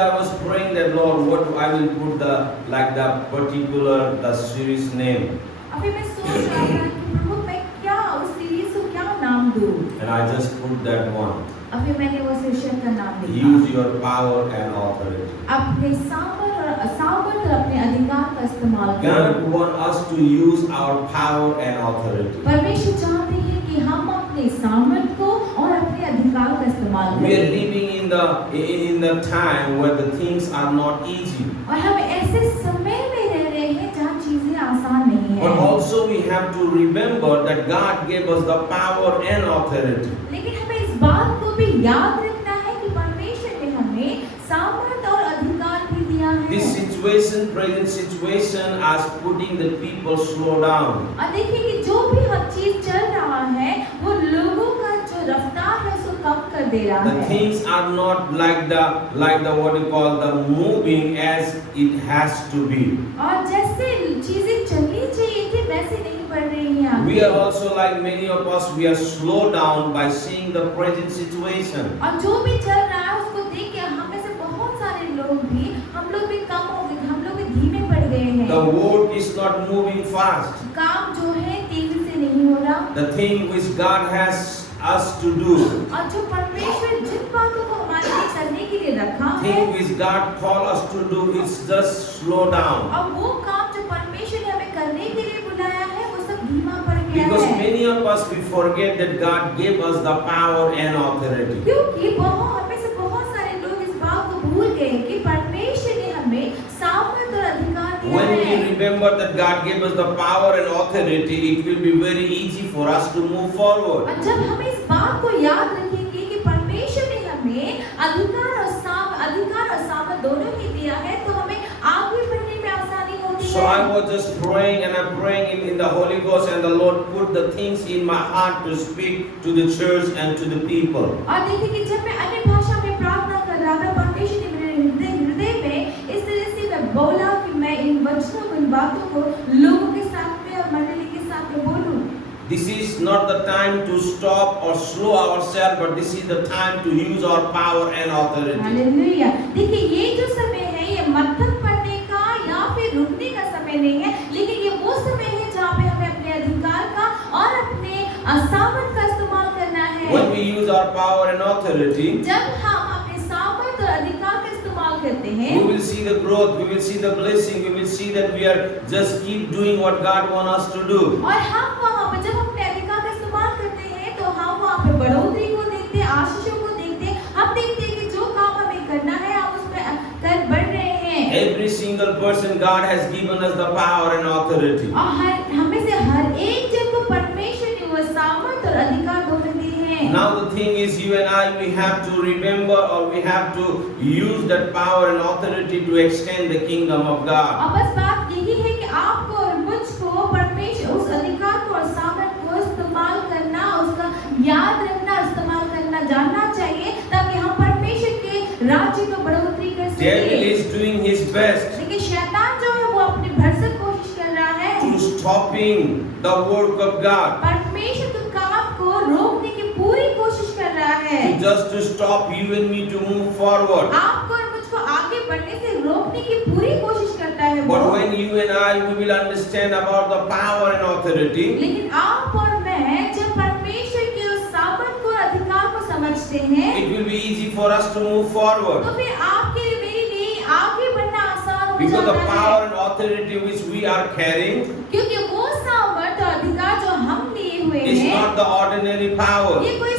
I was praying that Lord, what I will put the particular series name, अभी मैं सोच रहा था कि प्रभु मैं क्या उस सीरीज को क्या नाम दूं? and I just put that one. अभी मैंने वो शीर्षक का नाम लिखा। Use your power and authority. अपने सामर्थ और अपने अधिकार का इस्तेमाल करो। God wants us to use our power and authority. परमेश्वर चाहते हैं कि हम अपने सामर्थ को और अपने अधिकार का इस्तेमाल We are करें। living in the time where the things are not easy. और हम ऐसे समय में रह रहे हैं जहाँ चीजें आसान नहीं But हैं। also we have to remember that God gave us the power and authority. लेकिन हमें इस बात को भी याद रखना है कि परमेश्वर ने हमें सामर्थ और अधिकार भी दिया है। This present situation, is putting the people slow down. और देखिए कि जो भी हर चीज चल रहा है वो लोगों का जो रफ्तार है उसको कम कर दे रहा The है। things are not like the what you call the moving as it has to be. और जैसे चीजें चलनी चाहिए थी वैसे नहीं बढ़ रही हैं आगे। We are also like many of us, we are slowed down by seeing the present situation. और जो भी चल रहा है उसको देख के हम में से बहुत सारे लोग भी हम लोग भी कम हो गए, हम लोग भी धीमे पड़ गए हैं। The world is not moving fast. काम जो है तेजी से नहीं हो रहा। The thing which God has us to do, और जो परमेश्वर जिन बातों को हमारे लिए करने के लिए रखा है thing which God called us to do, it's just slow down. और वो काम जो परमेश्वर ने हमें करने के लिए बुलाया है वो सब धीमा पड़ गया Because है। many of us, we forget that God gave us the power and authority. क्योंकि हमें से बहुत सारे लोग इस बात को भूल गए कि परमेश्वर ने हमें सामर्थ और अधिकार दिया When we है। remember that God gave us the power and authority, it will be very easy for us to move forward. और जब हम इस बात को याद रखेंगे कि परमेश्वर ने हमें अधिकार और सामर्थ दोनों ही दिया है तो हमें आगे बढ़ने में आसानी होती So I है। was just praying and I'm praying in the Holy Ghost, and the Lord put the things in my heart to speak to the church and to the people. और देखिए कि जब मैं अन्य भाषा में प्रार्थना कर रहा था परमेश्वर ने मेरे हृदय में इस तरह से मैं बोला कि मैं इन वचनों को इन बातों को लोगों के साथ में और मंडली के साथ में बोलूं। This is not the time to stop or slow ourselves, but this is the time to use our power and authority. Hallelujah. देखिए ये जो समय है ये मत्थन पड़ने का या फिर रुकने का समय नहीं है, लेकिन ये वो समय है जहाँ पे हमें अपने अधिकार का और अपने सामर्थ का इस्तेमाल करना है। When we use our power and authority, जब हम अपने सामर्थ और अधिकार का इस्तेमाल करते हैं we will see the growth, we will see the blessing, we will see that we are just keep doing what God wants us to do. और हम वहाँ पे जब अपने अधिकार का इस्तेमाल करते हैं तो हम वहाँ पे बढ़ोतरी को देखते हैं, आशीषों को देखते हैं, हम देखते हैं कि जो काम हमें करना है हम उसमें कर बढ़ रहे हैं। Every single person, God has given us the power and authority. और हमें से हर एक जन को परमेश्वर ने वो सामर्थ और अधिकार दोनों दिए हैं। Now the thing is, you and I, we have to remember, or we have to use that power and authority to extend the kingdom of God. अब बस बात यही है कि आपको और मुझको परमेश्वर उस अधिकार को और सामर्थ को इस्तेमाल करना, उसका याद रखना, इस्तेमाल करना जानना चाहिए ताकि हम परमेश्वर के राज्य को बढ़ोतरी कर Devil सकें। is doing his best लेकिन शैतान जो है वो अपनी भरसक कोशिश कर रहा है to stopping the work of God, परमेश्वर के काम को रोकने की पूरी कोशिश कर रहा है। to stop you and me to move forward. आपको और मुझको आगे बढ़ने से रोकने की पूरी कोशिश करता है वो। But when you and I, we will understand about the power and authority, लेकिन आप और मैं जब परमेश्वर के उस सामर्थ को और अधिकार को समझते हैं it will be easy for us to move forward. तो फिर आपके लिए मेरे लिए आगे बढ़ना आसान हो Because the जाता power है। and authority which we are carrying क्योंकि वो सामर्थ और अधिकार जो हम लिए हुए is हैं not the ordinary power. ये कोई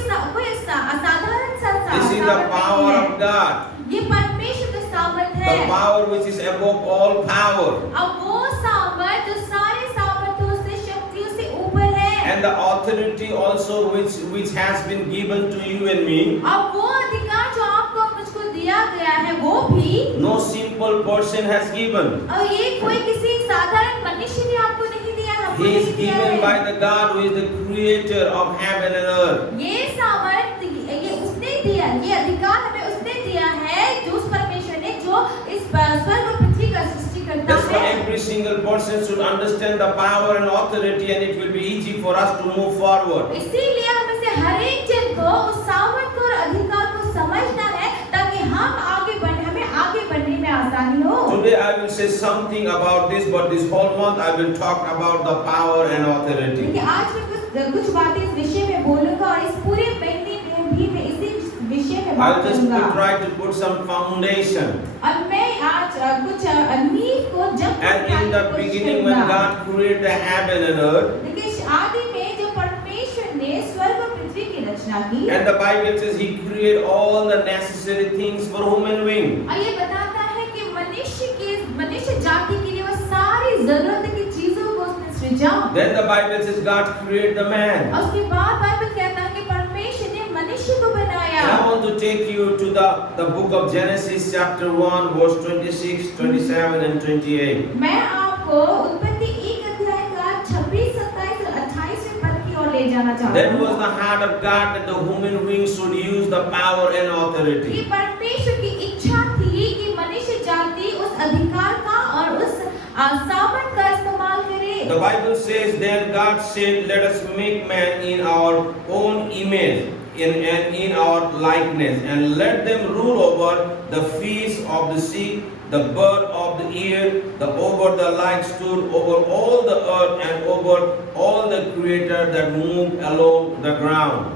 असाधारण सा This is the सामर्थ power नहीं of है। God, ये परमेश्वर का सामर्थ the है। power which is above all power. अब वो सामर्थ जो सारे सामर्थ्यों से शक्तियों से ऊपर है। And the authority also which has been given to you and me, अब वो अधिकार जो आपको और मुझको दिया गया है वो भी no simple person has given. और ये कोई किसी साधारण मनुष्य ने आपको नहीं दिया, हमको He is नहीं दिया given by है। the God who is the creator of heaven and earth. ये सामर्थ ये उसने दिया, ये अधिकार हमें उसने दिया है जो उस परमेश्वर ने जो इस स्वर्ग और पृथ्वी का सृष्टि करता That's why है। every single person should understand the power and authority, and it will be easy for us to move forward. इसीलिए हमें से हर एक जन को उस सामर्थ और अधिकार को समझना है ताकि हम आगे बढ़ने, हमें आगे say something about this, but this whole month I will talk about the power and authority. देखिए आज मैं कुछ बातें इस विषय में बोलूंगा और इस पूरे महीने में भी मैं इसी विषय में बात I'll just करूंगा। try to put some foundation. और मैं आज कुछ नींव को जब And in the beginning, when God created the heaven and earth, देखिए आदि में जब परमेश्वर ने स्वर्ग और पृथ्वी की रचना की, and the Bible says He created all the necessary things for human being. और ये बताता है कि मनुष्य जाति के लिए वो सारी जरूरत की चीजों को उसने सृजा। Then the Bible says God created the man. और उसके बाद बाइबल कहता है कि परमेश्वर ने मनुष्य को बनाया। And I want to take you to the book of Genesis chapter 1 verse 26, 27 and 28. मैं आपको उत्पत्ति 1 अध्याय का 26, 27 और 28वें पद की ओर ले जाना चाहता That हूँ। was the heart of God that the human being should use the power and ये authority. परमेश्वर की इच्छा थी कि मनुष्य जाति उस अधिकार का और उस सामर्थ का इस्तेमाल करे। The Bible says, then God said, let us make man in our own image, in our likeness, and let them rule over the fish of the sea, the bird of the air, over the livestock, over all the earth, and over all the creature that move along the ground.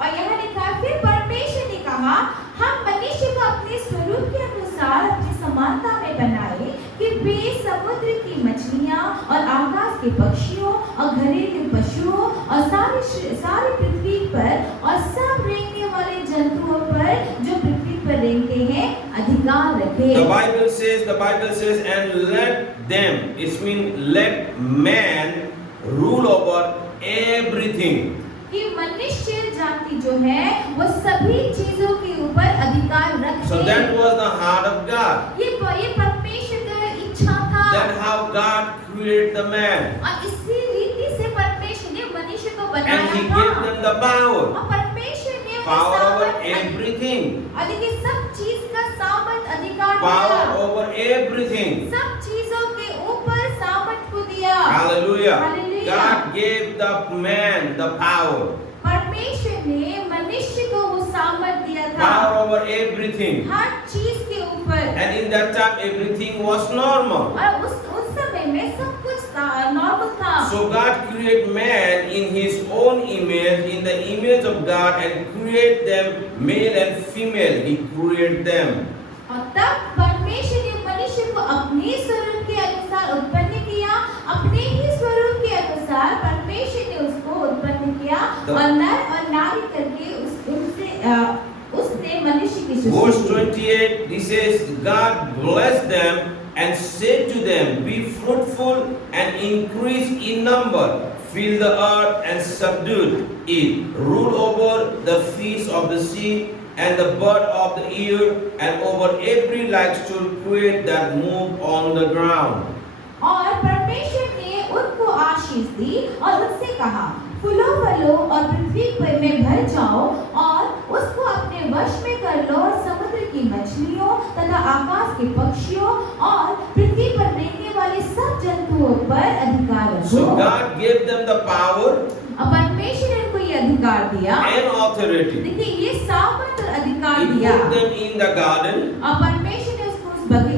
और यहाँ लिखा है, फिर परमेश्वर ने कहा, हम मनुष्य को अपने स्वरूप के अनुसार अपनी समानता में बनाए कि वे समुद्र की मछलियाँ और आकाश के पक्षियों और घरेलू पशुओं और सारी पृथ्वी पर और सब रेंगने वाले जंतुओं पर जो पृथ्वी पर रेंगते हैं अधिकार रखे। The Bible says, and let them, it means let man rule over everything. कि मनुष्य जाति जो है वो सभी चीजों के ऊपर अधिकार रखे। So that was the heart of God. ये परमेश्वर का इच्छा था। That's how God created the man. और इसी रीति से परमेश्वर ने मनुष्य को बनाया And He था। gave them the power. और परमेश्वर ने Power over everything. और देखिए सब चीज का सामर्थ अधिकार Power दिया। over everything. सब चीजों के ऊपर सामर्थ को दिया। Hallelujah. Hallelujah. God gave the man the power. परमेश्वर ने मनुष्य को वो सामर्थ दिया था। Power over everything. हर चीज के ऊपर। And in that time everything was normal. और उस समय में सब कुछ नॉर्मल था। So God created man in His own image, in the image of God, and created them male and female. He created them. और तब परमेश्वर ने मनुष्य को अपने स्वरूप के अनुसार उत्पन्न किया। अपने ही स्वरूप के अनुसार परमेश्वर ने उसको उत्पन्न किया और नर और नारी करके उसने मनुष्य की सृष्टि Verse की। 28, he says, God blessed them and said to them, be fruitful and increase in number, fill the earth and subdue it, rule over the fish of the sea and the bird of the air, and over every livestock created that move on the ground. और परमेश्वर ने उनको आशीष दी और उनसे कहा, फूलो फलो और पृथ्वी पर में भर जाओ और उसको अपने वश में कर लो और समुद्र की मछलियों तथा आकाश के पक्षियों और पृथ्वी पर रहने वाले सब जंतुओं पर अधिकार रखो। So God gave them the power परमेश्वर ने उनको ये अधिकार दिया and authority. देखिए ये सामर्थ और अधिकार He दिया put them in the garden और परमेश्वर ने उसको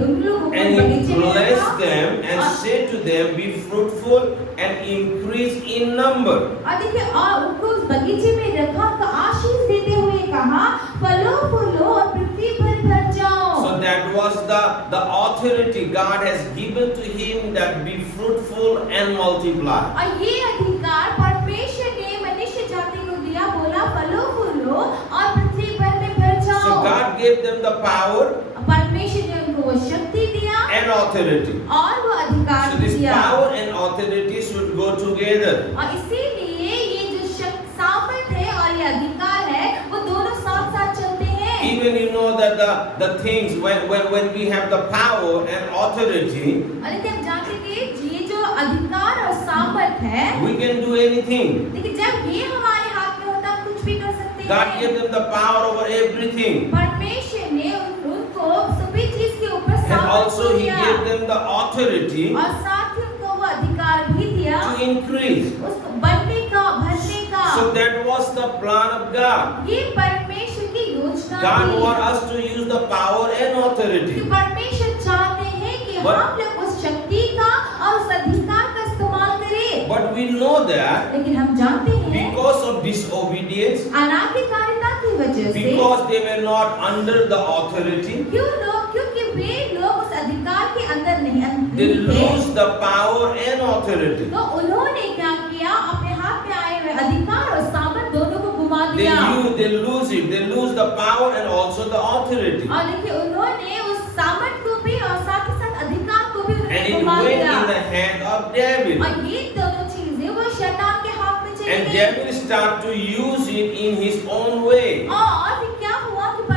उन लोगों को and He बगीचे में blessed रखा them and said to them, be fruitful and increase in number. और देखिए उनको उस बगीचे में रखा उनको आशीष देते हुए कहा फलो फूलो और पृथ्वी पर भर जाओ। So that was the authority God has given to him, that be fruitful and multiply. और ये अधिकार परमेश्वर ने मनुष्य जाति को दिया, बोला फलो फूलो और पृथ्वी पर में भर जाओ। So God gave them the power परमेश्वर ने उनको वो शक्ति दिया and authority. और वो अधिकार So this दिया power and authority should go together. और इसीलिए ये जो सामर्थ है और ये अधिकार है वो दोनों साथ साथ चलते हैं। Even you know that the things when we have the power and authority, और यदि आप जानते हैं कि ये जो अधिकार और सामर्थ है we can do anything. लेकिन जब ये हमारे हाथ में होता हम कुछ भी कर सकते God हैं। gave them the power over everything. परमेश्वर ने उनको सभी चीज के ऊपर And सामर्थ also He दिया gave them the authority और साथ ही उनको वो अधिकार भी दिया to increase. उसको बढ़ने का भरने का। So that was the plan of God. ये परमेश्वर की योजना God थी wants us to use the power and कि authority. परमेश्वर चाहते हैं कि But- हम लोग उस शक्ति का और उस अधिकार का इस्तेमाल करें। But we know that लेकिन हम जानते हैं because of disobedience, अनाज्ञाकारिता की वजह से because they were not under the authority, क्योंकि वे लोग उस अधिकार के अंदर they नहीं थे, lose the power and authority. तो उन्होंने क्या किया, अपने हाथ में आए हुए अधिकार और सामर्थ दोनों को घुमा दिया। They lose it. They lose the power and also the authority. और देखिए उन्होंने उस सामर्थ को भी और साथ ही साथ अधिकार को भी And उन्होंने it घुमा went दिया। in the hand of David. और ये दोनों चीजें वो शैतान के हाथ में चली And गई। David started to use it in his own way. और फिर क्या हुआ कि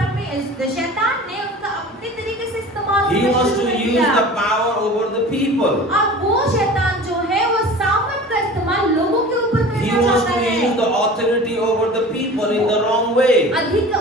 शैतान ने उनका अपने तरीके से इस्तेमाल He करना wants शुरू to कर use दिया। the power over the people. और वो शैतान जो है वो सामर्थ का इस्तेमाल लोगों के ऊपर He करना wants चाहता to है। use the authority over the people in the wrong way.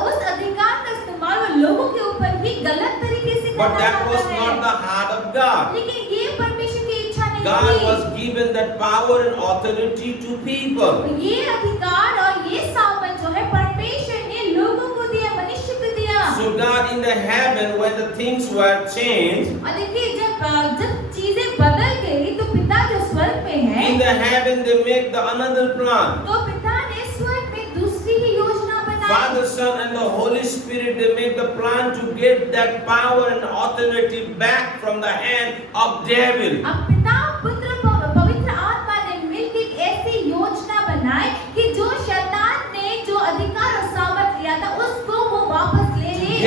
उस अधिकार का इस्तेमाल वो लोगों के ऊपर ही गलत तरीके से But करना that was चाहता not है। the heart of God. लेकिन ये परमेश्वर की इच्छा नहीं God थी। was given that power and authority to people. ये अधिकार और ये सामर्थ जो है परमेश्वर ने लोगों को दिया, मनुष्य को दिया। So God in the heaven, when the things were changed, और देखिए जब चीजें बदल गई तो पिता जो स्वर्ग में है, in the heaven they make the another plan. तो पिता ने स्वर्ग में दूसरी ही योजना बनाई। Father, Son, and the Holy Spirit, they make the plan to get that power and authority back from the hand of devil. अब पिता पुत्र पवित्र आत्मा ने मिलकर एक ऐसी योजना बनाई कि जो शैतान ने जो अधिकार और सामर्थ लिया था उसको वो वापस ले ले,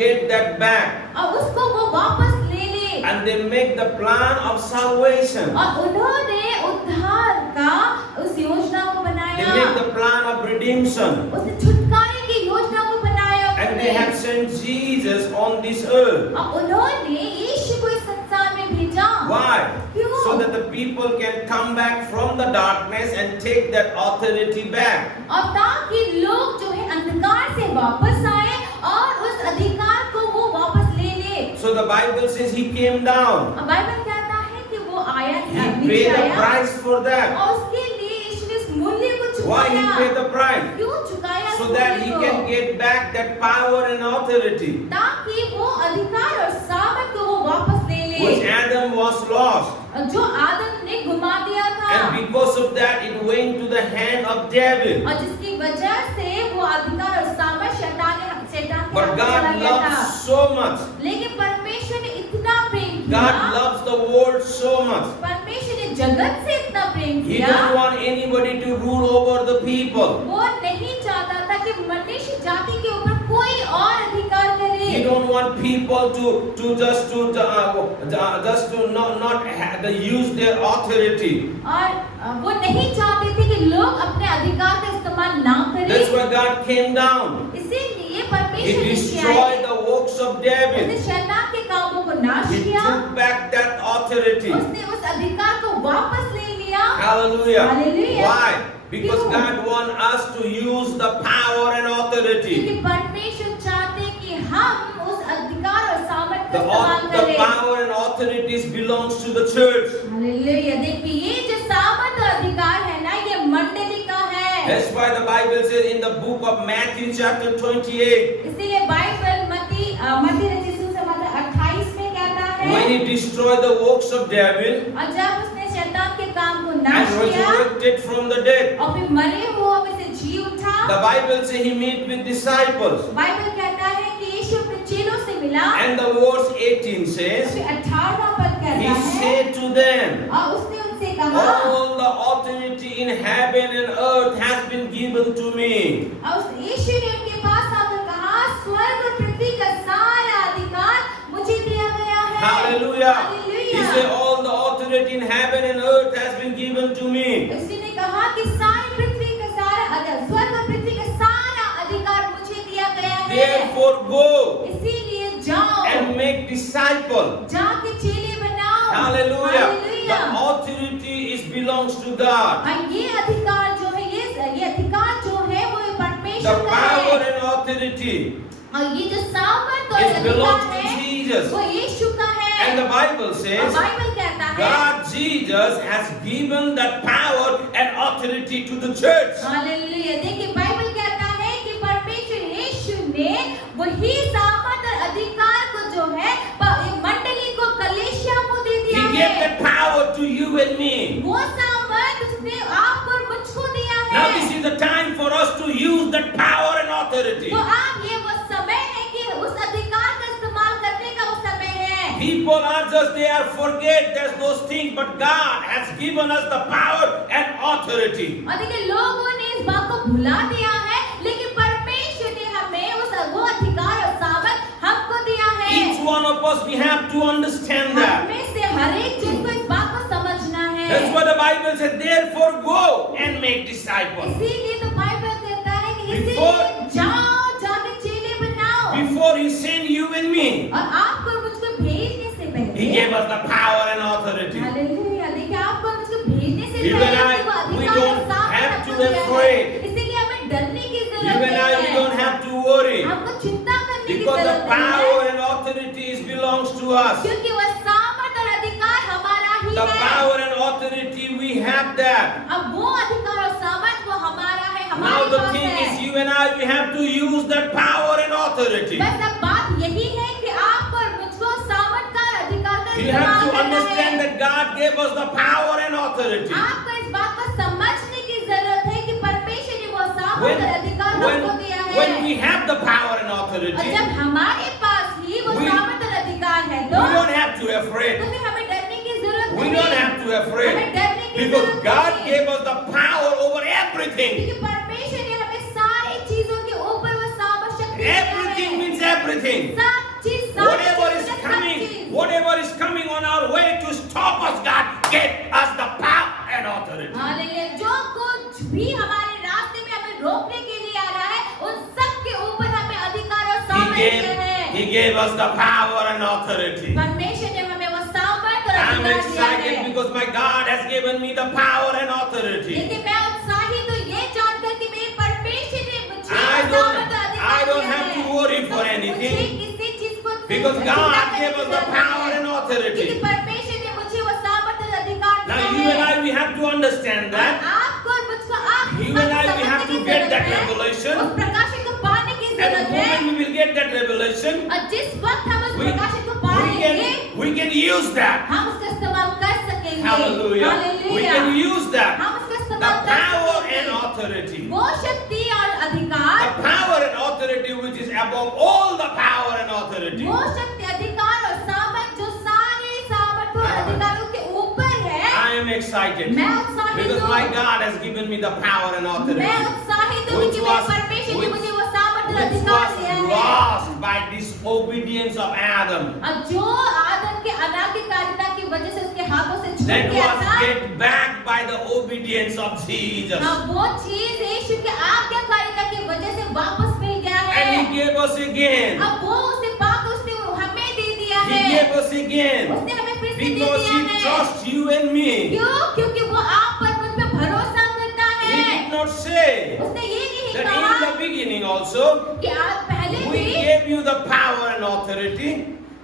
Get that back. और उसको वो वापस ले ले। And they make the plan of salvation. और उन्होंने उद्धार का उस योजना को They बनाया, make the plan of redemption. उसने छुटकारे की योजना को बनाया And they have sent Jesus on this earth. और उन्होंने यीशु को इस संसार में भेजा। Why? क्यों? So that the people can come back from the darkness and take that authority back. और ताकि लोग जो है अंधकार से वापस आए और उस अधिकार को वो वापस ले ले। So the Bible says he came down. अब बाइबल कहता है कि वो आया, He नीचे paid the आया price for that. और उसके लिए यीशु ने इस मूल्य को Why he चुकाया। paid the price? क्यों चुकाया? So इस that मूल्य he को? can get back that power and authority ताकि वो अधिकार और सामर्थ को वो वापस ले ले, which Adam was lost. जो आदम ने गुमा दिया था। And because of that, it went to the hand of devil. और जिसकी वजह से वो अधिकार और सामर्थ शैतान के But हाथ में God चला गया था। loves so much. लेकिन परमेश्वर ने इतना प्रेम किया, God loves the world so much. परमेश्वर ने जगत से इतना प्रेम He किया, doesn't want anybody to rule over the people. वो नहीं चाहता था कि मनुष्य जाति के ऊपर कोई और अधिकार करे। He don't want people to just to not have, use their authority. और वो नहीं चाहते थे कि लोग अपने अधिकार का इस्तेमाल ना That's करें। why God came down. इसीलिए He परमेश्वर ने destroyed the works of devil. उसने शैतान के कामों को नाश He किया, took back that authority. उसने उस अधिकार को वापस ले लिया। Hallelujah. Hallelujah. Why? Because क्यों? God wants us to use the power and authority. क्योंकि परमेश्वर चाहते कि हम उस अधिकार और सामर्थ The, का इस्तेमाल the करें। power and authorities belongs to the church. Hallelujah. देखिए ये जो सामर्थ और अधिकार है ना, ये मंडली का है। That's why the Bible says in the book of Matthew chapter 28, इसीलिए बाइबल मत्ती रचित सुसमाचार 28 में कहता है, when he destroyed the works of devil और जब उसने शैतान के काम को नाश and किया resurrected from the dead, और फिर मरे हुओं में से जी उठा, the Bible says he met with disciples. Bible कहता है कि यीशु अपने चेलों से मिला। And the verse 18 says, फिर 18वां पद कहता he है, said to them, और उसने उनसे कहा, all the authority in heaven and earth has been given to me. और उस यीशु ने उनके पास आकर कहा, स्वर्ग और पृथ्वी का सारा अधिकार मुझे दिया गया है। Hallelujah. Hallelujah. He said all the authority in heaven and earth has been given to me. उसने कहा कि सारी पृथ्वी का सारा स्वर्ग और पृथ्वी का सारा अधिकार मुझे दिया गया है। Therefore go इसीलिए जाओ, and make disciple. जाके चेले बनाओ। Hallelujah. The hallelujah. authority belongs to God. और ये अधिकार जो है, ये अधिकार जो है वो The परमेश्वर का power है। and authority और ये जो सामर्थ और it belongs अधिकार to है Jesus. वो यीशु का है। And the Bible और says बाइबल कहता है, God, Jesus, has given that power and authority to the church. Hallelujah. देखिए बाइबल कहता है कि परमेश्वर यीशु ने वही सामर्थ और अधिकार को जो है मंडली को and me. वो सामर्थ उसने आपको और मुझको दिया Now है। this is the time for us to use that power and authority. तो आप ये वो समय है कि उस अधिकार का इस्तेमाल करने का वो समय है। People are just there, forget there's those things, but God has given us the power and authority. और देखिए लोगों ने इस बात को भुला दिया है, लेकिन परमेश्वर ने हमें वो अधिकार और सामर्थ हमको दिया है। Each one of us, we have to understand that. हमें से हर एक जन को इस बात को समझना है। That's what the Bible says, therefore go and make disciples. इसीलिए तो बाइबल कहता है कि Before- इसीलिए जाओ जाके चेले बनाओ। Before He sent you and me, और आपको और मुझको भेजने से पहले He gave us the power and authority. Hallelujah, देखिए आपको और मुझको भेजने से You पहले and I, वो we अधिकार और don't सामर्थ have हमको to दिया है। afraid. इसीलिए हमें डरने की You जरूरत and I, we नहीं don't है। have to worry. हमको चिंता करने की Because the जरूरत नहीं power है, and authority belongs to us. क्योंकि वह सामर्थ और अधिकार हमारा ही The है। power and authority, we have that. अब वो अधिकार और सामर्थ वो हमारा है, Now हमारे the पास thing है। is, you and I, we have to use that power and authority. बस अब बात यही है कि आपको और मुझको सामर्थ का और अधिकार का You have इस्तेमाल to करना understand है। that God gave us the power and authority. आपको इस बात को समझने की जरूरत है कि परमेश्वर ने वो सामर्थ When, और अधिकार हमको दिया है। when we have the power and और authority, जब हमारे पास ही वो we- सामर्थ और अधिकार है we तो don't have to afraid. फिर हमें डरने की जरूरत We नहीं don't है। have to हमें afraid. डरने की Because जरूरत God नहीं है। gave us the power over everything. क्योंकि परमेश्वर ने हमें सारी चीजों के ऊपर वो सामर्थ शक्ति दिया Everything है। means everything. सब चीज, सारी Whatever is चीजें, सब coming, चीज। whatever is coming on our way to stop us, God gave us the power and authority. Hallelujah, जो कुछ भी हमारे रास्ते में हमें रोकने के लिए आ रहा है, उन सब के ऊपर हमें अधिकार और सामर्थ्य है। He gave us the power and authority. परमेश्वर ने हमें वो सामर्थ और I'm अधिकार दिया excited है। because my God has given me the power and authority. लेकिन मैं उत्साहित हूँ ये जानकर कि मेरे परमेश्वर ने मुझे I वो don't- सामर्थ और अधिकार I don't दिया have है। to worry for तो anything. मुझे किसी चीज को Because चिंता God करने gave की us the जरूरत power नहीं है। and क्योंकि authority. परमेश्वर ने मुझे वो सामर्थ और अधिकार Now दिया you and है। I, we have to understand that. आपको और मुझको You and I, we have to get that उस revelation. प्रकाशन को पाने की And the जरूरत है। moment we will get that revelation, और जिस वक्त हम उस we, प्रकाशन को पा लेंगे, we can use that. हम उसका इस्तेमाल कर सकेंगे। Hallelujah. We hallelujah. can use that. हम उसका The इस्तेमाल कर power सकेंगे। and authority. वो शक्ति और अधिकार, The power and authority which is above all the power and authority. वो शक्ति, अधिकार और सामर्थ जो सारे सामर्थ और अधिकारों के ऊपर है। I am excited मैं उत्साहित because हूँ। my God has given me the power and authority, मैं उत्साहित हूँ Which कि मेरे was- परमेश्वर ने which- मुझे वो सामर्थ और which अधिकार was दिया है। lost by disobedience of Adam. अब जो आदम के अनाज्ञाकारिता की वजह से उसके हाथों से छूट That गया was था, get back by the obedience of Jesus. हाँ, वो चीज यीशु के आज्ञाकारिता की वजह से वापस मिल गया है। And He gave us again. अब वो उसे पाकर उसने हमें दे दिया He है। gave us again. उसने हमें फिर से दे Because दिया He है। trusts you and me. क्यों? क्योंकि वो आप पर मुझ पे भरोसा करता He है। did not say उसने ये नहीं that कहा in the beginning also कि आज पहले we भी, gave you the power and authority.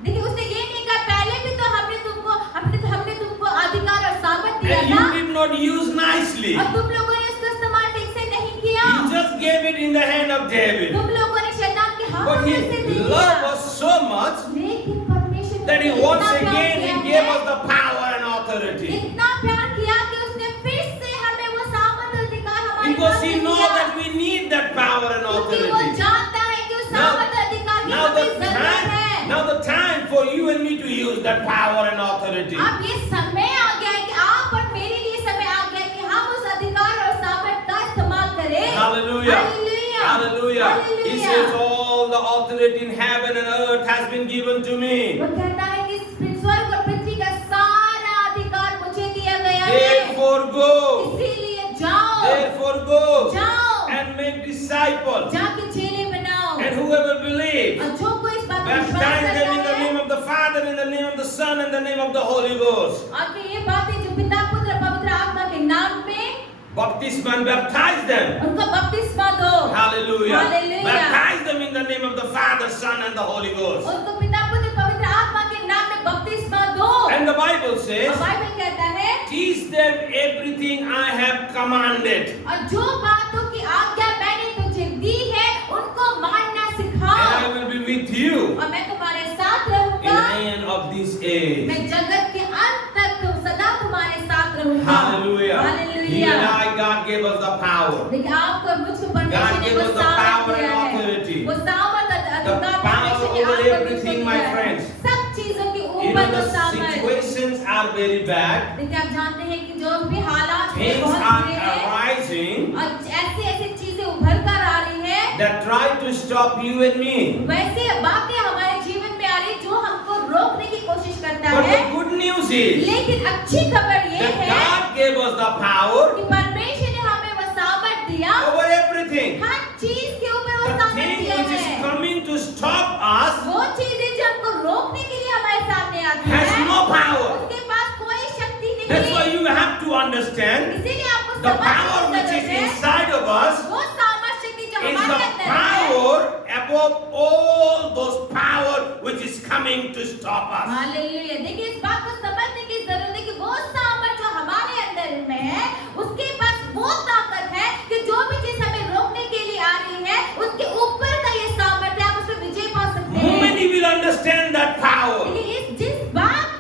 देखिए उसने ये नहीं कहा पहले भी तो हमने तुमको अधिकार और सामर्थ दिया And you था did not use nicely. और तुम लोगों ने इसका इस्तेमाल ठीक से नहीं किया। You just gave it in the hand of David. तुम लोगों ने शैतान के हाथ But में He से दे loved दिया। us so much लेकिन परमेश्वर ने that He इतना once प्यार again किया He gave है, us the power and authority. इतना प्यार किया कि उसने फिर से हमें वो सामर्थ और अधिकार हमारे Because पास He दे knows दिया। that we need that power and क्योंकि वो authority. जानता है कि उस Now- सामर्थ और अधिकार की Now हमें जरूरत है। the time for you and me to use that power and authority. अब ये समय आ गया है कि आप और मेरे लिए समय आ गया है कि हम उस अधिकार और सामर्थ का इस्तेमाल करें। Hallelujah. Hallelujah. Hallelujah. He Hallelujah. says all the authority in heaven and earth has been given to me. वो कहता है कि स्वर्ग और पृथ्वी का सारा अधिकार मुझे दिया गया है। Therefore go. इसीलिए जाओ, Therefore go जाओ, and make disciples. जाके चेले बनाओ। And whoever believes, और जो कोई इस बात पर विश्वास baptize them in करता the है, name of the Father, in the name of the Son, and the name of the Holy Ghost. आगे ये बात है जो पिता पुत्र और पवित्र आत्मा के नाम में Baptism and baptize them. उनको बपतिस्मा दो। Hallelujah. Hallelujah. Baptize them in the name of the Father, Son, and the Holy Ghost. उनको पिता पुत्र पवित्र आत्मा के नाम में बपतिस्मा दो। And the Bible और says, बाइबल कहता है teach them everything I have commanded. और जो बातों की आज्ञा मैंने तुझे दी है उनको मानना And सिखाओ I will be with you और मैं तुम्हारे साथ in the रहूंगा। end of this age. मैं जगत के अंत तक तुम सदा तुम्हारे साथ होगा। Hallelujah. You hallelujah. and I, God gave us the power. देखिए आपको और मुझको God परमेश्वर ने gave वो us the सामर्थ power दिया and है। authority. वो सामर्थ The अधिकार power परमेश्वर ने over आपको और मुझको everything, my दिया है। friends. सब चीजों के Even ऊपर the वो सामर्थ। situations are very bad. देखिए आप जानते हैं कि जो भी हालात हैं Things बहुत are बुरे हैं arising और ऐसी ऐसी चीजें उभर कर आ रही हैं, that try to stop you and me. वैसे बातें हमारे जीवन में आ रही जो हमको रोकने की कोशिश करता But है। the good news is लेकिन अच्छी खबर ये that है God gave us the power कि परमेश्वर ने हमें वो सामर्थ दिया, over everything. हर चीज के ऊपर वो The सामर्थ thing दिया which is है। coming to stop us वो चीजें जो हमको रोकने के लिए हमारे सामने आती has है, no power. उसके पास कोई शक्ति नहीं That's why है। you have to understand इसीलिए आपको the समझने power की which is जरूरत है, inside of us वो सामर्थ शक्ति जो is हमारे the अंदर है, power above all those power which is coming to stop us. Hallelujah. देखिए इस बात को समझने की जरूरत है कि वो सामर्थ जो हमारे अंदर में है, उसके पास वो ताकत है कि जो भी चीज हमें रोकने के लिए आ रही है, उसके ऊपर का ये सामर्थ है, आप उस पर विजय पा सकते How हैं। many will understand that power? लेकिन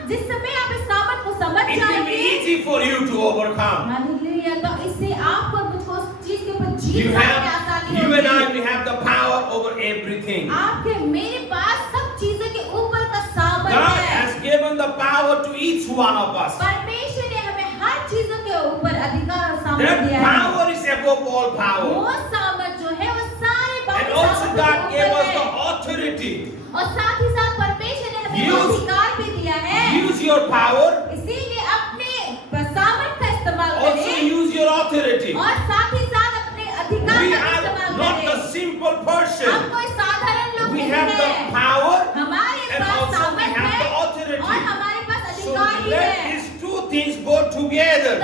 जिस समय आप इस सामर्थ को समझ It will be जाएंगे, easy for you to overcome. Hallelujah, तो इससे आपको और मुझको उस चीज के ऊपर You जीत पाने में आसानी you and I, होगी। we have the power over everything. आपके मेरे पास सब चीजों के ऊपर का सामर्थ God है। has given the power to each one of us. परमेश्वर ने हमें हर चीजों के ऊपर अधिकार और सामर्थ That दिया है। power is above all power. वो सामर्थ जो है वो सारे And बाकी also सामर्थ God के gave ऊपर us the है। authority. और साथ ही साथ परमेश्वर ने हमें वो Use- अधिकार भी दिया है। Use your power. इसीलिए अपने सामर्थ का इस्तेमाल Also करें use your authority. और साथ ही साथ अपने अधिकार We का are इस्तेमाल not the करें। simple हम person. कोई साधारण लोग We नहीं have the हैं। power हमारे and पास also we सामर्थ have है the और authority. हमारे पास So अधिकार भी let है। these two things go together.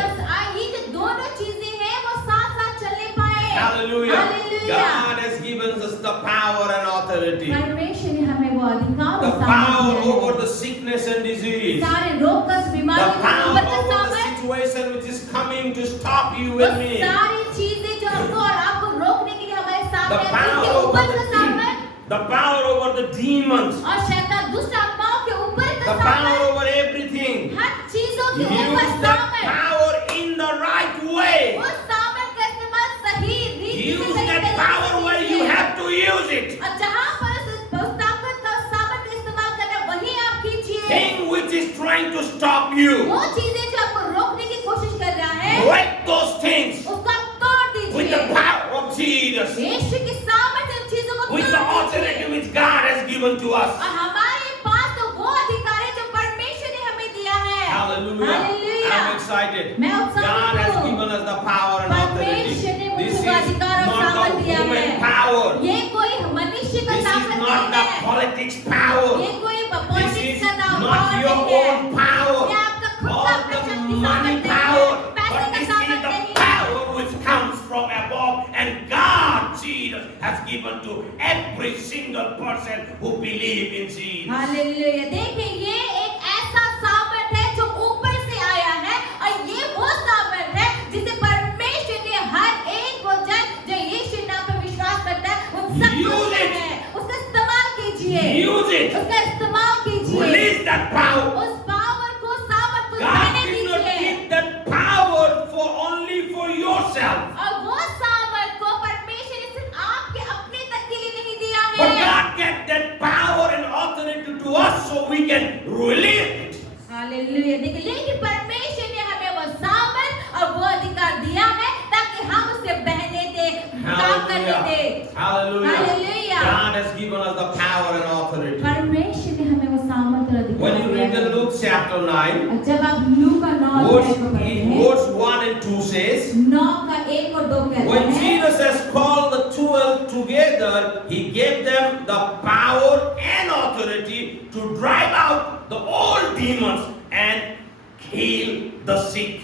ये जो दोनों चीजें हैं वो साथ साथ चलने पाए। Hallelujah. Hallelujah. God has given us the power and authority. परमेश्वर ने हमें वो अधिकार The और सामर्थ power दिया over है। the sickness and disease. सारे रोग कष्ट The बीमारियों के power ऊपर का over the सामर्थ, situation which is coming to stop you वो and me. सारी चीजें जो हमको और आपको रोकने के लिए हमारे The सामने हैं, power उसके over ऊपर the का सामर्थ the power over the demons. और शैतान दुष्ट आत्माओं के ऊपर The का power सामर्थ, over everything. हर चीजों के ऊपर Use that सामर्थ, power in the right way. उस सामर्थ का इस्तेमाल सही रीति से Use सही that तरीके power से where you कीजिए। have to use it. और जहाँ पर उस ताकत का उस सामर्थ का इस्तेमाल करना है, वही आप कीजिए। Thing which is trying to stop you. वो चीजें जो आपको रोकने की कोशिश कर रहा है, Break those things उसको आप तोड़ with the दीजिए। power of Jesus. यीशु की सामर्थ उन चीजों को With the तोड़ authority दीजिए। which God has given to us. और हमारे पास तो वो अधिकार है जो परमेश्वर ने हमें दिया है। Hallelujah. हालेलुया। I'm excited. मैं उत्साहित God has हूँ। given us the power and authority. परमेश्वर ने This मुझको is अधिकार और not सामर्थ the दिया है। human power. ये कोई मनुष्य का This is ताकत not नहीं the है। politics power. ये कोई This पॉलिटिक्स is का not पावर your नहीं है। own power ये आपका खुद का or अपना the शक्ति money सामर्थ नहीं power, है। पैसे but का this is सामर्थ the नहीं है। power which comes from above, and God, Jesus, has given to every single person who believe in Jesus. Hallelujah. देखिए ये एक ऐसा सामर्थ है जो ऊपर से आया है और ये वो सामर्थ है जिसे परमेश्वर ने हर एक वो जन जो यीशु नाम पे विश्वास करता है उन सबको Use दिया it. है। उसका इस्तेमाल कीजिए। Use it. उसका इस्तेमाल कीजिए। Release that power. उस पावर को सामर्थ को God रहने did not दीजिए। give that power for only for yourself, और वो सामर्थ को परमेश्वर ने सिर्फ आपके अपने तक के लिए नहीं दिया but है। God gave that power and authority to us so we can release it. Hallelujah. देखिए लेकिन परमेश्वर ने हमें वो सामर्थ और वो अधिकार दिया है ताकि हम उससे बहने दे, काम करने दे। Hallelujah. Hallelujah. God has given us the power and authority. परमेश्वर ने हमें वो सामर्थ और अधिकार When you दिया read है। in Luke chapter 9, और जब आप लूका 9 verse, अध्याय को पढ़ते हैं, verse 1 and 2 says, 9 का 1 और 2 कहता when है, Jesus has called the 12 together, he gave them the power and authority to drive out the old demons and heal the sick.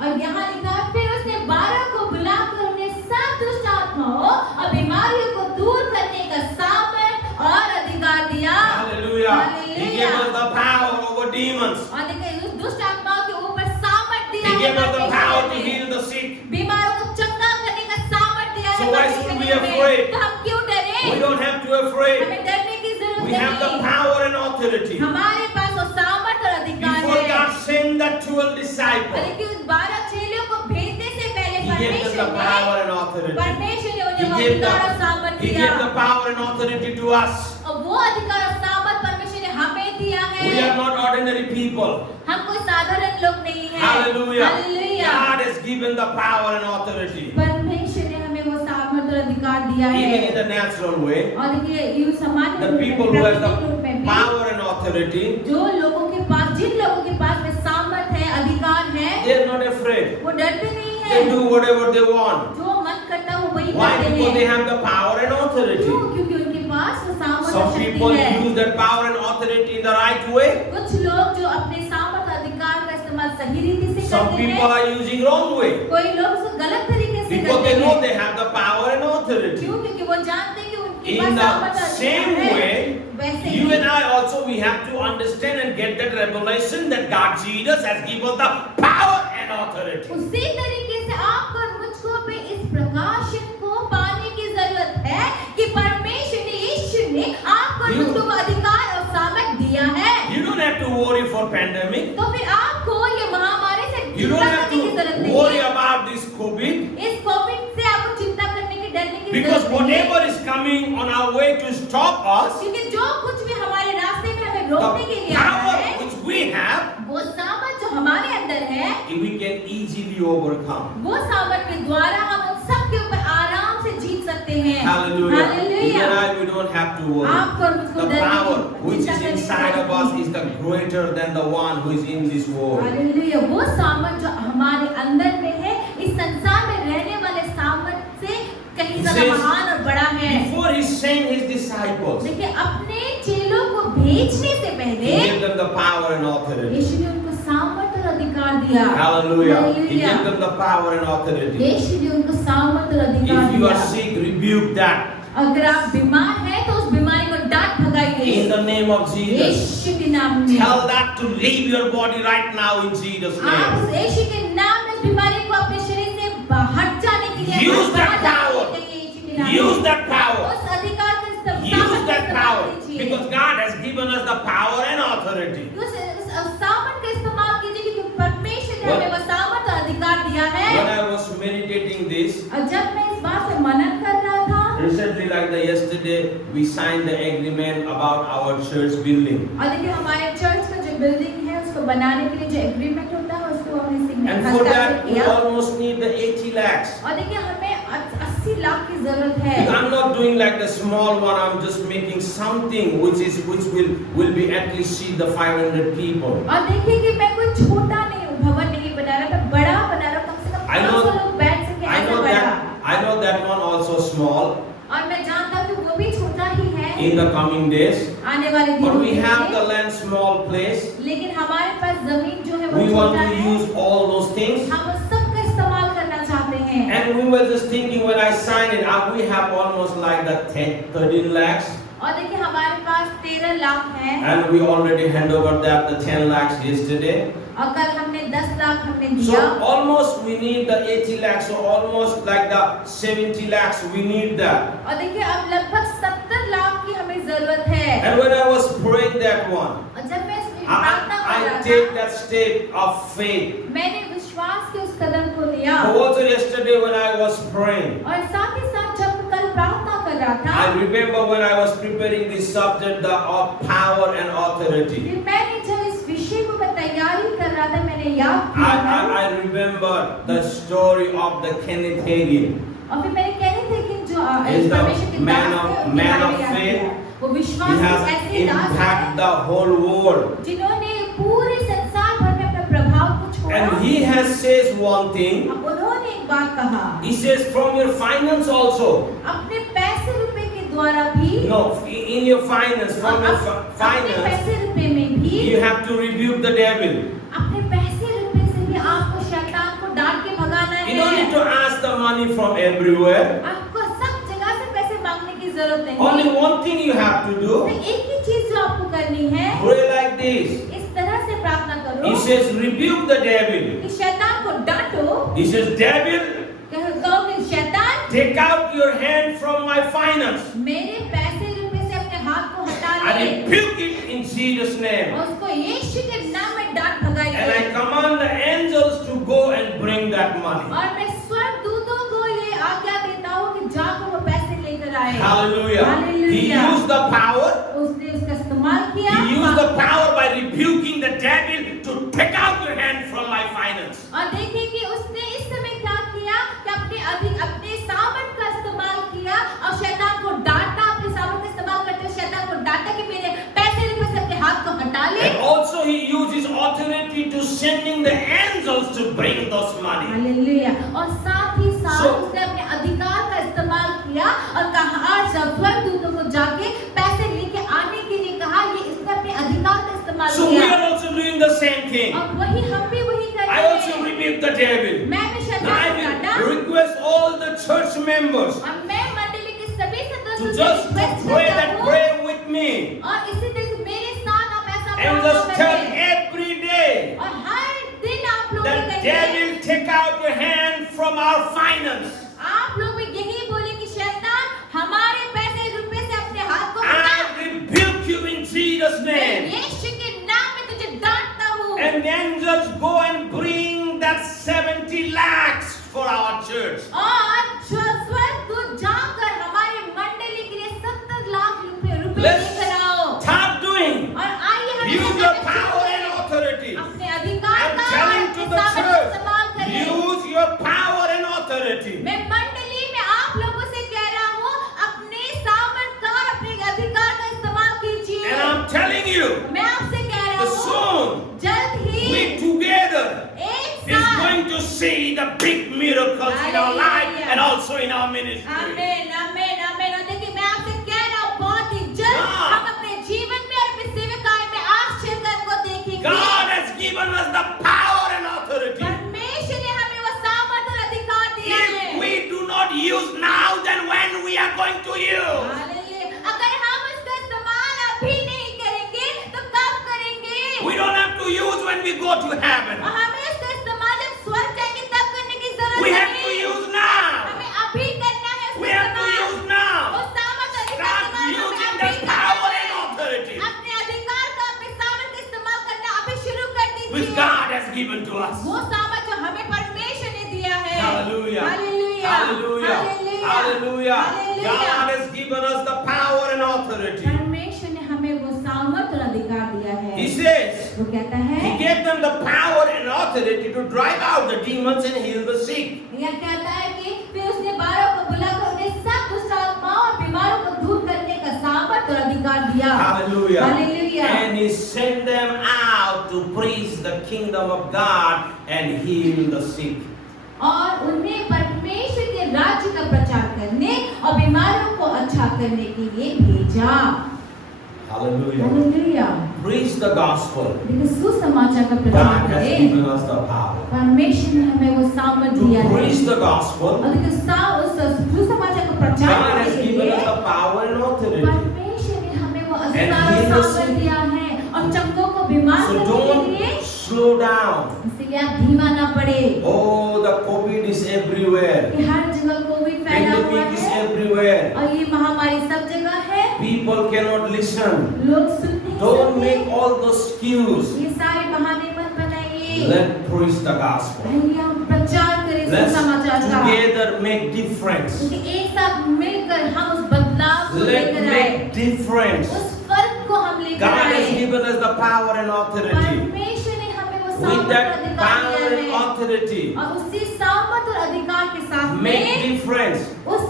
और यहाँ लिखा है, फिर उसने 12 को बुलाकर उन्हें सब दुष्ट आत्माओं और बीमारियों को दूर करने का सामर्थ और अधिकार दिया। Hallelujah. He Hallelujah. gave us the power over demons. और देखिए उस दुष्ट आत्माओं के ऊपर सामर्थ दिया He है gave us the power परमेश्वर to ने। heal the sick. बीमारों को चंगा करने का सामर्थ दिया है So why परमेश्वर should we ने हमें। afraid? तो हम क्यों डरे? We don't have to be afraid. हमें डरने की जरूरत We have the नहीं। power and authority. हमारे पास वो सामर्थ और अधिकार Before है। God sent the 12 disciples, disciples, देखिए उस 12 चेलों को भेजने से पहले He gave them the power and authority. परमेश्वर ने He उन्हें वो gave अधिकार और सामर्थ He दिया gave the power and authority to us. और वो अधिकार और सामर्थ परमेश्वर ने हमें दिया We है are not ordinary people. हम कोई साधारण लोग नहीं हैं Hallelujah. Hallelujah God has given the power and authority. परमेश्वर ने हमें वो सामर्थ और अधिकार दिया Even in है the natural way, और देखिए यूं सामान्य the रूप में, people who have प्राकृतिक रूप में the भी power and authority, जो लोगों के पास जिन लोगों के पास में सामर्थ है अधिकार है they are not afraid. वो डरते नहीं They है do whatever they want. जो मन करता है वो वही Why? करते Because they हैं have the power and authority. क्यों क्योंकि उनके पास वो सामर्थ और Some शक्ति people है use that power and authority in the right way. कुछ लोग जो अपने सामर्थ और अधिकार का इस्तेमाल सही रीति से Some करते people हैं are using wrong way. कोई लोग उसको गलत तरीके से Because करते they know हैं they have the power and authority. क्यों क्योंकि वो जानते हैं कि उनके In पास सामर्थ the और same अधिकार है way, वैसे you ही and I also we have to understand and get that revelation that God Jesus has given the power and authority. उसी तरीके से आपको और मुझको भी इस प्रकाशन को पाने की जरूरत है कि परमेश्वर ने यीशु ने आपको और You- मुझको वो अधिकार और सामर्थ दिया है You don't have to worry for pandemic. तो फिर आपको ये महामारी से You don't चिंता have करने की जरूरत to नहीं worry है about this COVID इस कोविड से आपको चिंता करने की डरने की because जरूरत नहीं है whatever is coming on our way to stop us, क्योंकि जो कुछ भी हमारे रास्ते में हमें रोकने के the लिए आ power रहा है which we have, वो सामर्थ जो हमारे अंदर है we can easily overcome. वो सामर्थ के द्वारा हम उन सब के ऊपर आराम से जीत सकते हैं Hallelujah. You hallelujah and I, we don't have to worry. आपको और मुझको The डरने की power which चिंता is करने की inside of जरूरत us नहीं is the greater than the one who is in this world. Hallelujah वो सामर्थ जो हमारे अंदर में है इस संसार में रहने वाले सामर्थ से कहीं He ज्यादा says, महान और बड़ा है Before he sent his disciples, देखिए अपने चेलों को भेजने से he पहले gave them the power and authority. यीशु ने उनको सामर्थ और अधिकार दिया Hallelujah. He hallelujah gave them the power and authority. यीशु ने उनको सामर्थ और अधिकार If you are दिया sick, rebuke that. अगर आप बीमार हैं तो उस बीमारी को डांट भगाइए In the name of Jesus. यीशु के नाम में Tell that to leave your body right now in Jesus' आप name. उस यीशु के नाम में उस बीमारी को अपने शरीर से हट जाने के लिए Use that बाहर जाने power. के लिए यीशु के नाम में। Use that power. उस अधिकार का इस्तेमाल Use that इस्तेमाल power. कीजिए। Because God has given us the power and authority. उस सामर्थ का इस्तेमाल कीजिए क्योंकि परमेश्वर ने What? हमें वो सामर्थ और अधिकार दिया है When I was meditating this, और जब मैं इस बात पे मनन कर रहा था recently like the yesterday, we signed the agreement about our church building. और देखिए हमारे चर्च का जो बिल्डिंग है उसको बनाने के लिए जो एग्रीमेंट होता है उसको हमने And for that, हस्ताक्षर we किया almost need the 80 lakhs. और देखिए हमें 80 लाख की जरूरत है Because I'm not doing like the small one. I'm just making something which will be at least see the 500 people. और देखिए कि मैं कोई छोटा नहीं हूँ भवन नहीं बना रहा मैं बड़ा बना रहा हूँ कम से कम I know- 500 लोग बैठ सके I ऐसा know बड़ा that. I know that one also small और मैं जानता हूँ कि वो भी छोटा ही है in the coming days. आने वाले But दिनों we have the में land, small place. लेकिन हमारे पास जमीन जो है वो We want छोटा to है use all those things. हम उस सब का इस्तेमाल करना चाहते हैं And we were just thinking when I signed it, we have almost like the 13 lakhs. और देखिए हमारे पास 13 लाख है And we already hand over that the 10 lakhs yesterday. और कल हमने 10 लाख हमने So दिया almost we need the 80 lakhs. So almost like the 70 lakhs we need that. और देखिए अब लगभग 70 लाख की हमें जरूरत है And when I was praying that one, और जब मैं इसमें प्रार्थना कर I रहा take था that step of faith. मैंने विश्वास के उस कदम को लिया But also yesterday when I was praying, और साथ ही साथ जब मैं कल प्रार्थना कर रहा था I remember when I was preparing this subject, the of power and authority. फिर मैंने जब इस विषय को मैं तैयारी कर रहा था मैंने याद किया I remember the story of the Kenneth Hagin. और फिर मैंने कहने थे कि जो Is the परमेश्वर के man दास of- थे, उनके man बारे of में याद faith. किया। वो He विश्वास has के ऐसे दास impacted हैं the whole world. जिन्होंने पूरे संसार भर में अपना प्रभाव को छोड़ा And he has says one thing. अब उन्होंने एक बात कहा He says from your finance also. अपने पैसे रुपए के द्वारा भी No, in your finance, from your अपने finance, पैसे रुपए में भी you have to rebuke the devil. अपने पैसे रुपए से भी आपको शैतान को डांट के भगाना You don't need है to ask the money from everywhere. आपको सब जगह से पैसे मांगने की जरूरत नहीं Only one thing you have to do. तो एक ही चीज जो आपको करनी है Pray like this. इस तरह से प्रार्थना करो He says, rebuke the devil. कि शैतान को डांटो He says, devil, कहो कि शैतान take out your hand from my finance. मेरे पैसे रुपए से अपने हाथ को हटा I ले rebuke it in Jesus' name. और उसको यीशु के नाम में डांट And I भगाइए command the angels to the power. उसने उसका इस्तेमाल किया। He used the power by rebuking the devil to take out your hand from my finance. और देखिए कि उसने इस समय क्या किया कि अपने सामर्थ का इस्तेमाल किया और शैतान को डांटा। अपने सामर्थ का इस्तेमाल करते हुए शैतान को डांटा कि मेरे पैसे रुपए से अपने हाथ को हटा ले। And also he used his authority to sending the angels to bring those money. Hallelujah. और साथ ही साथ उसने अपने अधिकार का इस्तेमाल किया और कहा स्वर्गदूतों को जाके पैसे लेके आने के लिए कहा। ये इसने अपने अधिकार का इस्तेमाल So we किया। are also doing the same thing. और वही हम भी वही कर I रहे also हैं। rebuke the devil. मैं भी Now शैतान I को डांटा will request all the church members और मैं मंडली के सभी to सदस्यों से just रिक्वेस्ट pray करता that हूँ prayer with me और इसी तरह से मेरे साथ आप ऐसा and प्रार्थना just tell करें every day और हर दिन आप लोग that ये कहिए। devil take out your hand from our finance. आप लोग भी यही बोले कि शैतान हमारे पैसे रुपए से अपने हाथ को हटा। I rebuke you in Jesus' मैं name. यीशु के नाम में तुझे डांटता हूँ। And then just go and bring that 70 lakhs for our church. और स्वर्गदूत जाकर हमारे मंडली के लिए 70 लाख रुपए Let's लेकर आओ। start doing. और आइए हम Use ऐसा your करते power हैं। and authority. अपने अधिकार I'm का और telling अपने to the सामर्थ्य का इस्तेमाल church, करें। use your power and authority. मैं मंडली में आप लोगों से कह रहा हूँ अपने सामर्थ्य का और अपने अधिकार का इस्तेमाल कीजिए। And I'm telling you, मैं आपसे कह रहा that हूँ soon जल्द ही we together एक is साथ going to see the big miracles in our life Hallelujah. and also in our ministry. आमीन आमीन आमीन। और देखिए मैं आपसे कह रहा हूँ बहुत ही जल्द हाँ। हम अपने जीवन में और अपने सेवकाई में आश्चर्य को देखेंगे। God has given us the power and authority. परमेश्वर ने हमें वो सामर्थ्य और अधिकार दिया है। If we do not use now, then when we are going to use? Hallelujah. अगर हम इसका इस्तेमाल अभी नहीं करेंगे तो कब करेंगे? We don't have to use when we go to heaven. और हमें इसका इस्तेमाल जब स्वर्ग जाएंगे तब करने की जरूरत We नहीं। have to use now. हमें अभी करना है इसका We have to इस्तेमाल। use now. वो सामर्थ्य और Start इस्तेमाल हमें using अभी the करना power है। and authority अपने अधिकार का अपने सामर्थ्य का इस्तेमाल करना अभी शुरू कर which दीजिए। God has given to us. वो सामर्थ्य जो हमें परमेश्वर ने दिया है। Hallelujah. Hallelujah. Hallelujah. Hallelujah. Hallelujah. Hallelujah. God has given us the power and authority. परमेश्वर ने हमें वो सामर्थ्य और अधिकार दिया है। He says, वो कहता है He gave them the power and authority to drive out the demons and heal the sick. यह कहता है कि फिर उसने 12 को बुलाकर उन्हें सब दुष्ट आत्माओं और बीमारों को दूर करने का सामर्थ्य और अधिकार दिया। Hallelujah. Hallelujah. And He sent them out to preach the kingdom of God and heal the sick. और उन्हें परमेश्वर के राज्य का प्रचार करने और बीमारों को अच्छा करने के लिए भेजा। Hallelujah. Hallelujah. Preach the gospel. देखिए सुसमाचार का प्रचार God has करें। given us the power परमेश्वर ने हमें वो सामर्थ्य दिया to है। preach the gospel. और देखिए सुसमाचार का प्रचार God करने has के given लिए us the power and authority. परमेश्वर ने हमें वो अधिकार And और heal the सामर्थ्य sick. दिया है और चंगों को बीमार So करने के लिए। don't slow down. इसलिए आप धीमा ना पड़े। Oh, the COVID is everywhere. कि हर जगह कोविड फैला हुआ Pandemic is है everywhere. और ये महामारी सब जगह है। People cannot listen. लोग सुन नहीं Don't सकते। make all those excuses. ये सारे बहाने मत बनाइए। Let's preach the gospel. पहले हम प्रचार करें Let's सुसमाचार का। together make difference. क्योंकि एक साथ मिलकर हम उस बदलाव को Let's लेकर आए। make difference. उस फर्क को हम लेकर God has आए। given us the power and authority. परमेश्वर ने हमें वो With सामर्थ्य और that अधिकार power दिया and है। authority, और उसी सामर्थ्य और अधिकार के साथ make में difference. उस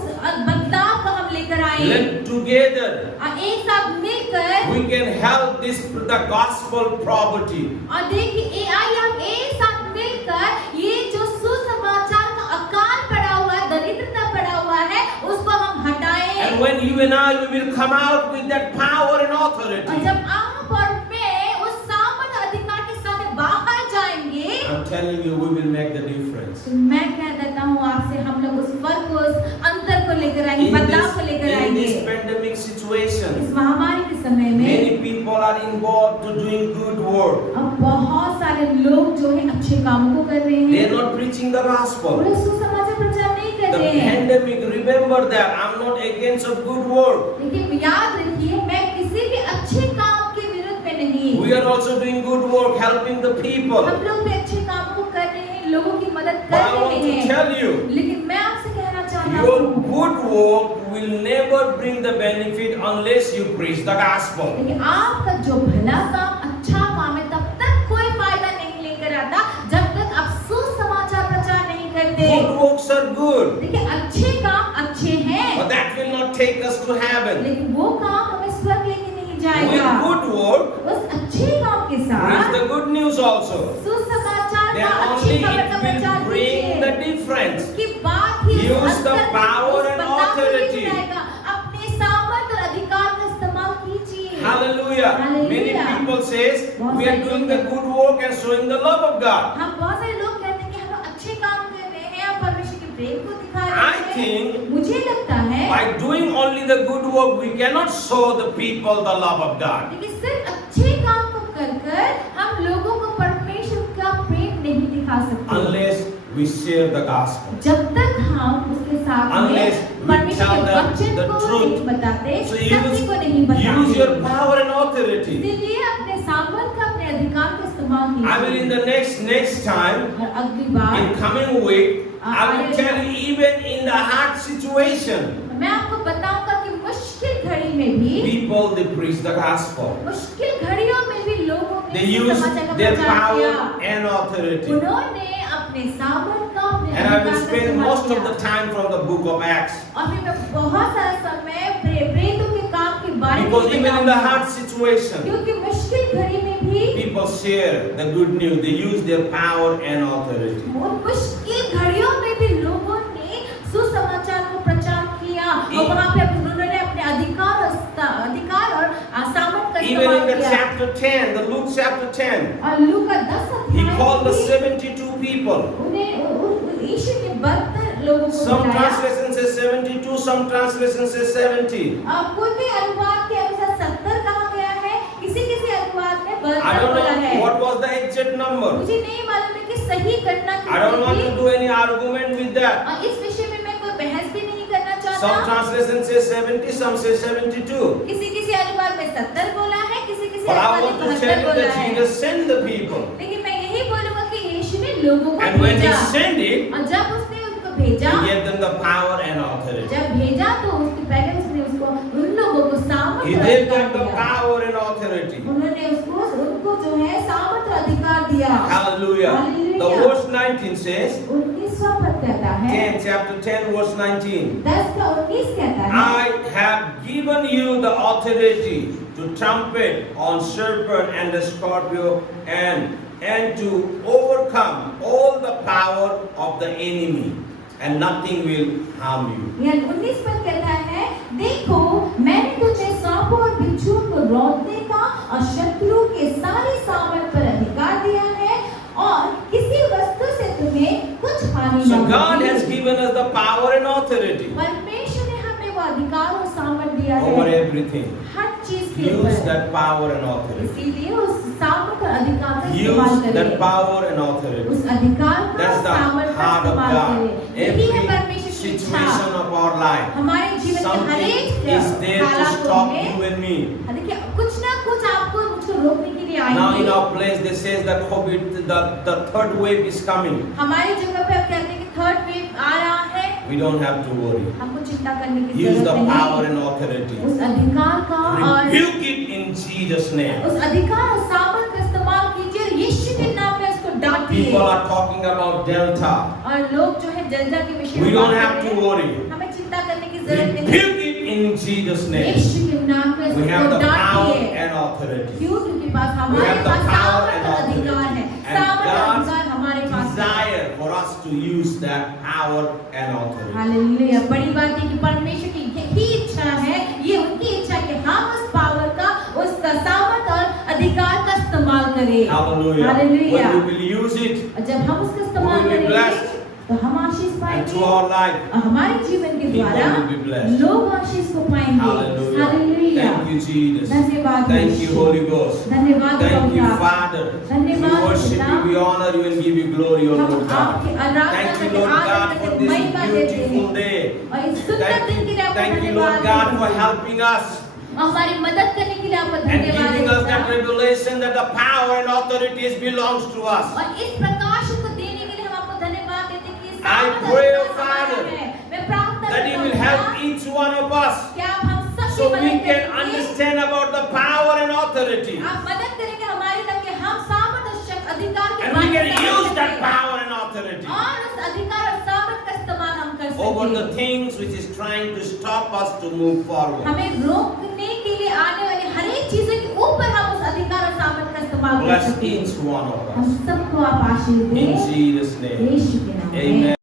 बदलाव को हम लेकर आए। Let together और एक साथ मिलकर we can help this the gospel poverty. और देखिए आइए हम एक साथ मिलकर ये जो सुसमाचार का अकाल पड़ा हुआ है, दरिद्रता पड़ा हुआ है, उसको हम हटाएं। And when you and I we will come out with that power and और authority, जब आप और मैं उस सामर्थ्य अधिकार के साथ बाहर जाएंगे, I'm telling you, we will make the difference. तो मैं कह देता हूँ आपसे हम लोग उस फर्क को, उस अंतर को लेकर आएंगे, In बदलाव को लेकर this आएंगे। pandemic इस situation, महामारी के समय में many people are involved to doing good work. अब बहुत सारे लोग जो है अच्छे कामों को कर रहे They हैं। are not preaching the gospel. वो लोग सुसमाचार प्रचार नहीं कर The रहे हैं। pandemic, remember that I'm not against of good work. लेकिन याद रखिए मैं किसी भी अच्छे काम के विरुद्ध में नहीं। We are also doing good work, helping the people. हम लोग भी अच्छे कामों को कर रहे हैं, लोगों की मदद But कर I want रहे to हैं। tell you, लेकिन मैं आपसे कहना चाहता ना Your हो। good work will never bring the benefit unless you preach the gospel. लेकिन आपका जो भला काम, अच्छा काम है, तब तक कोई फायदा नहीं लेकर आता जब तक आप सुसमाचार प्रचार नहीं करते। Good works are good, देखिए, अच्छे काम अच्छे हैं, but that will not take us to heaven. लेकिन वो काम हमें स्वर्ग लेके नहीं With जाएगा। good work, उस अच्छे काम के preach साथ the good news also. सुसमाचार Then का, only अच्छी खबर का it will प्रचार bring the कीजिए। difference. उसके बाद ही Use उस the अंतर में, power उस and बदलाव को authority. लेके जाएगा। अपने सामर्थ और अधिकार का इस्तेमाल कीजिए। Hallelujah. Many Hallelujah. people says we are doing the good work and showing the love of God. हम बहुत सारे लोग कहते हैं कि हम अच्छे काम कर रहे हैं और परमेश्वर के प्रेम को दिखा रहे I हैं। think मुझे लगता है by doing only the good work, we cannot show the people the love of God. लेकिन सिर्फ अच्छे काम को कर हम लोगों को परमेश्वर का प्रेम नहीं दिखा सकते Unless we share the gospel. जब तक हम उसके साथ Unless में we परमेश्वर tell के them वचन the को truth. नहीं बताते, So सत्य को नहीं use your बताते। power and authority. इसलिए अपने सामर्थ का, अपने अधिकार का इस्तेमाल I will in कीजिए। the next time, और अगली बार in coming week, I will tell you even in the hard situation, मैं आपको बताऊंगा कि मुश्किल घड़ी में भी, people they preach the gospel. मुश्किल घड़ियों में भी लोगों ने They use सुसमाचार का their प्रचार power किया। and authority. उन्होंने अपने सामर्थ का, अपने And I अधिकार will का spend इस्तेमाल most of किया। the time from the book of Acts. और फिर मैं बहुत सारा समय प्रेरितों के काम के बारे में Because even in the बताऊंगा। hard situation, क्योंकि मुश्किल घड़ी में भी people share the good news. They use their power and authority. वो मुश्किल घड़ियों में भी लोगों ने सुसमाचार को प्रचार किया और वहाँ पे उन्होंने अपने अधिकार और सामर्थ का Even in इस्तेमाल the किया। chapter 10, the Luke chapter 10, और लूका 10 he अध्याय called the में 72 people. उन्हें यीशु ने 72 लोगों को Some बुलाया। translations say 72, some translations say 70. कोई भी अनुवाद के अनुसार 70 कहा गया है, किसी किसी अनुवाद में 72 I don't बोला है। know what was the exact number. मुझे नहीं मालूम है कि सही गणना I don't want कितनी to थी। do any argument with that. और इस विषय में मैं कोई बहस भी नहीं करना Some चाहता। translations say 70, some say 72. किसी किसी अनुवाद में 70 बोला है, किसी किसी But I अनुवाद want में to 72 tell you बोला that है। Jesus sent the people. लेकिन मैं यही बोलूंगा कि यीशु ने लोगों को And when he भेजा sent it, और जब उसने उनको भेजा, he gave them the power and authority. जब भेजा तो उसके पहले उसने उसको उन लोगों को सामर्थ He और gave अधिकार them the दिया। power and authority. उन्होंने उनको जो है सामर्थ और अधिकार दिया। Hallelujah. The Hallelujah। verse 19 says, 19वां पद कहता है, chapter 10, verse 19. 10 का 19 कहता है, I have given you the authority to trumpet on serpent and the scorpio and to overcome all the power of the enemy, and nothing will harm you. यह 19 पद कहता है, देखो मैंने तुझे सांपों और बिच्छुओं को रौंदने का और शत्रुओं के सारी सामर्थ पर अधिकार दिया है और किसी वस्तु से तुम्हें कुछ हानि So न God has होगी। given us the power and authority परमेश्वर ने हमें वो अधिकार और सामर्थ दिया over है everything. हर चीज के Use ऊपर। that power and authority. इसीलिए उस सामर्थ और अधिकार का इस्तेमाल Use that करें। power and authority. उस अधिकार का That's और the सामर्थ का heart of इस्तेमाल God. करें। यही है Every परमेश्वर की इच्छा। situation of our life, हमारे जीवन के something हरेक is there to हालातों stop में you and me. देखिए कुछ ना कुछ आपको मुझको रोकने के लिए Now in आएंगे। our place, they says that COVID, the third wave is coming. हमारी जगह पे अब कहते हैं कि थर्ड वेव आ रहा है, We don't have to worry. हमको चिंता करने की Use the जरूरत power नहीं। and authority. उस अधिकार का और Rebuke it in Jesus' name. उस अधिकार और सामर्थ का इस्तेमाल कीजिए और यीशु के नाम में उसको डांटिए। People are talking about Delta. और लोग जो है जलजा के विषय We में don't बात have कर to रहे हैं। worry. हमें चिंता करने की जरूरत नहीं। Rebuke it in Jesus' name. यीशु के नाम में We have उसको the power डांटिए। and authority. क्यों? क्योंकि पास We हमारे have the पास power सामर्थ and और अधिकार है। authority. And सामर्थ और God's अधिकार हमारे पास है। desire for us to use that power and authority. Hallelujah. बड़ी बात है कि परमेश्वर की यही इच्छा है, ये उनकी इच्छा है कि हम उस पावर का, उस सामर्थ और अधिकार का इस्तेमाल करें। Hallelujah. Hallelujah. When we will use it, और जब हम उसका इस्तेमाल we will be करेंगे blessed. तो हम आशीष and पाएंगे through our life, और हमारे जीवन के people द्वारा will be blessed. लोग आशीष को पाएंगे। Hallelujah. Hallelujah. Thank you, Jesus. धन्यवाद Thank you, Yeshu. Holy Ghost. धन्यवाद Thank you, Prabhu. Father. We धन्यवाद worship पिता। you, we honor you, and give you glory, O हम Lord God. आपकी आराधना Thank you, करते, Lord आदर God, करते, for this महिमा देते हैं। beautiful day. और इस सुंदर दिन के लिए आपको Thank you, धन्यवाद Lord God, देते for हैं। helping us और हमारी मदद करने के लिए आपको and धन्यवाद giving us that देते हैं। revelation that the power and authorities belongs to us. और इस प्रकाश को देने के लिए हम आपको धन्यवाद देते हैं कि ये I सामर्थ pray, अधिकार O Father, हमारा है। मैं प्रार्थना that you will help each one of us क्या आप हम सब so की we मदद can करेंगे? understand about the power and authority. आप मदद करेंगे हमारी ताकि हम सामर्थ और शक्ति अधिकार के And we बारे can में समझ use that सकें। power and authority और उस अधिकार और सामर्थ का इस्तेमाल हम कर over सकें। the things which is trying to stop us to move forward. हमें रोकने के लिए आने वाली हर एक चीजों के ऊपर हम उस अधिकार और सामर्थ का इस्तेमाल कर Bless सकें। each one of हम us. सबको आप आशीष In दें Jesus' name. यीशु के नाम में। Amen.